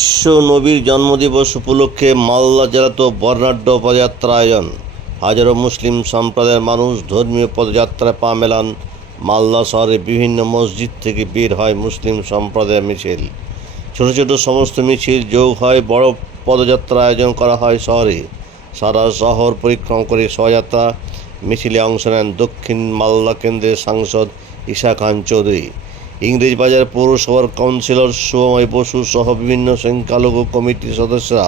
বিশ্ব নবীর জন্মদিবস উপলক্ষে মালদা জেলাতে বর্ণাঢ্য পদযাত্রা আয়োজন হাজারো মুসলিম সম্প্রদায়ের মানুষ ধর্মীয় পদযাত্রায় পা মেলান। মালদা শহরে বিভিন্ন মসজিদ থেকে বের হয় মুসলিম সম্প্রদায়ের মিছিল। ছোট ছোট সমস্ত মিছিল, যোগ হয়, বড় পদযাত্রা আয়োজন করা হয় শহরে। সারা শহর পরিক্রম করে শোভাযাত্রা। মিছিলে অংশ নেন দক্ষিণ মালদা কেন্দ্রের সাংসদ ঈশা খান চৌধুরী। ইংরেজবাজার পৌরসভার কাউন্সিলর সুময় বসু সহ বিভিন্ন সংখ্যালঘু কমিটির সদস্যরা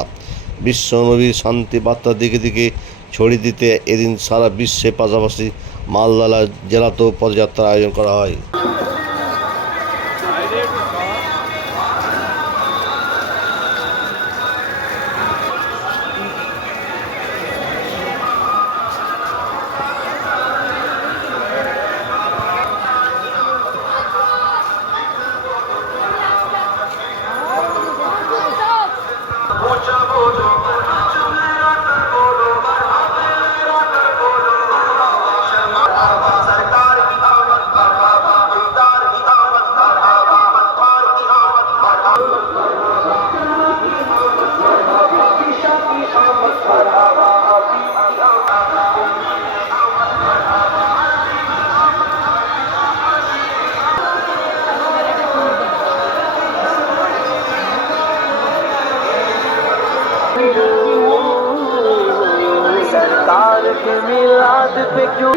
বিশ্ব নবীর শান্তি বার্তা দিকে দিকে ছড়িয়ে দিতে এদিন সারা বিশ্বে পাশাপাশি মালদালা জেলাতেও পদযাত্রার আয়োজন করা হয়। के मिलाद पे क्यों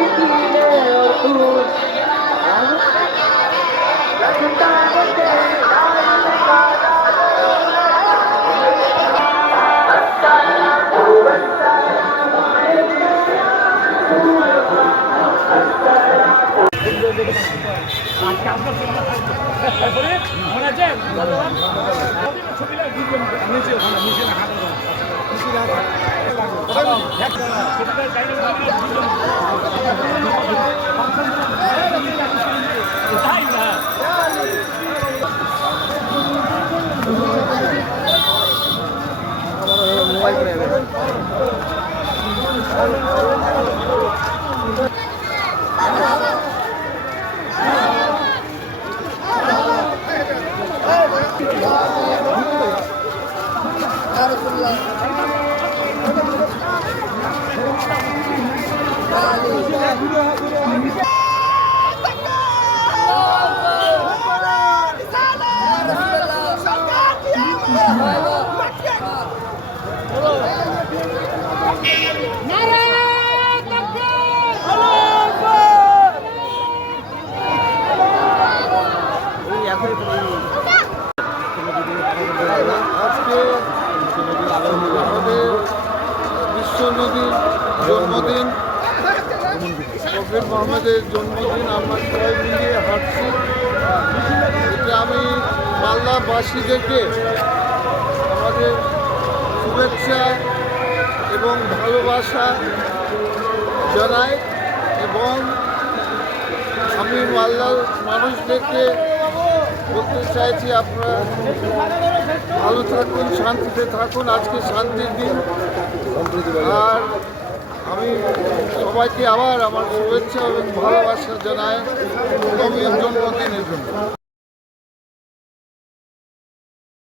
মোবাইল করে আজকে আমাদের বিশ্ব নদীর জন্মদিন। কবির মোহাম্মদের জন্মদিন আমরা সবাই মিলিয়ে হাঁটছি। আমি মালদাবাসীদেরকে আমাদের শুভেচ্ছা এবং ভালোবাসা জানাই এবং আমি মালদার মানুষদেরকে বলতে চাইছি, আপনারা ভালো থাকুন, শান্তিতে থাকুন, আজকে শান্তির দিন। আর আমি সবাইকে আবার আমার শুভেচ্ছা এবং ভালোবাসা নবীর জন্মদিনের জন্য।